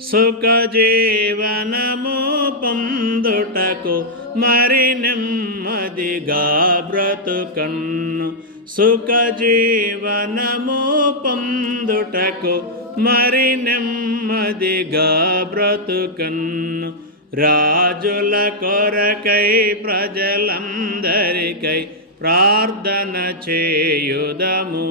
సుఖజీవనము పొందుటకు మరి నెమ్మదిగా బ్రతుకన్ను. సుఖజీవనము పొందుటకు మరి నెమ్మదిగా బ్రతుకన్ను. రాజుల కొరకై ప్రజలందరికై ప్రార్థన చేయుదము.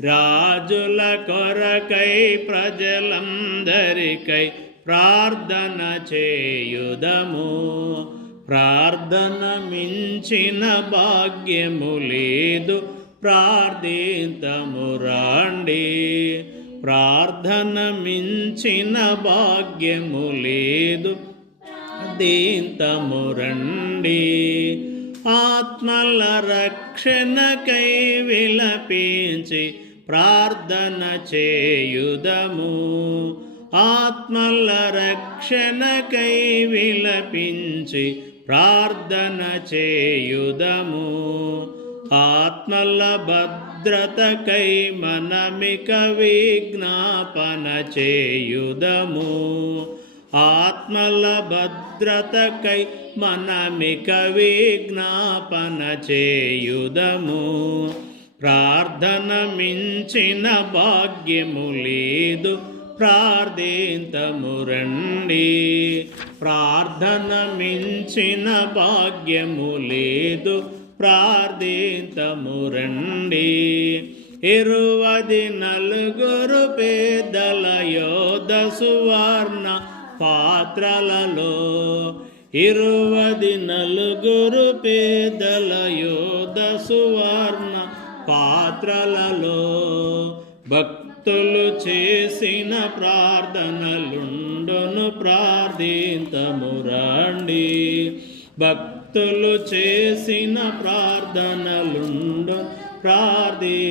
రాజుల కొరకై ప్రజలందరికై ప్రార్థన చేయుదము. ప్రార్థన మించిన భాగ్యము లేదు. ప్రార్థితము రాండి. ప్రార్థన మించిన భాగ్యము లేదు. దీంతము రండి. ఆత్మల రక్షణకై విలపించి ప్రార్థన చేయుదము. ఆత్మల రక్షణకై విలపించి ప్రార్థన చేయుదము. ఆత్మల భద్రతకై మనమిక విజ్ఞాపన చేయుదము. ఆత్మల భద్రతకై మనమిక విజ్ఞాపన చేయుదము. ప్రార్థన మించిన భాగ్యము లేదు ప్రార్థింతము రండి ప్రార్థన మించిన భాగ్యము లేదు ప్రార్థింతము రండి ఇరువది నలుగురు పేదల యోధ సువర్ణ పాత్రలలో ఇరువది నలుగురు పేదల యోధ సువర్ణ పాత్రలలో భక్తులు చేసిన ప్రార్థనలుండును ప్రార్థింతమురండి భక్తులు చేసిన ప్రార్థనలుండు ప్రార్థింతమురండి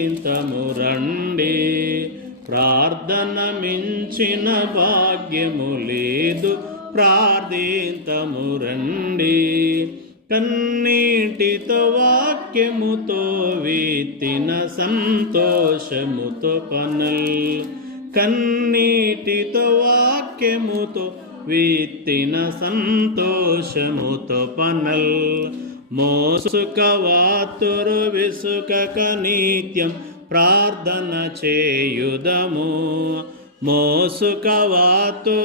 ప్రార్థన మించిన భాగ్యము లేదు ప్రార్థింతము రండి కన్నీటితో వాక్యముతో వీతిన సంతోషముతో పనల్. కన్నీటితో వాక్యముతో వీతిన సంతోషముతో పనల్. మోసుక వాతురు విసుక నిత్యం ప్రార్థన చేయుదము. మోసుకవాతురు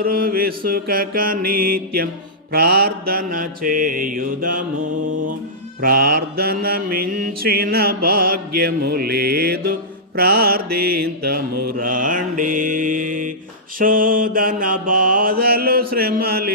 విసుక విసుకక నిత్యం ప్రార్థన చేయుదము. ప్రార్థన మించిన భాగ్యము లేదు ప్రార్థితము రాండి. శోధన బాధలు శ్రమలి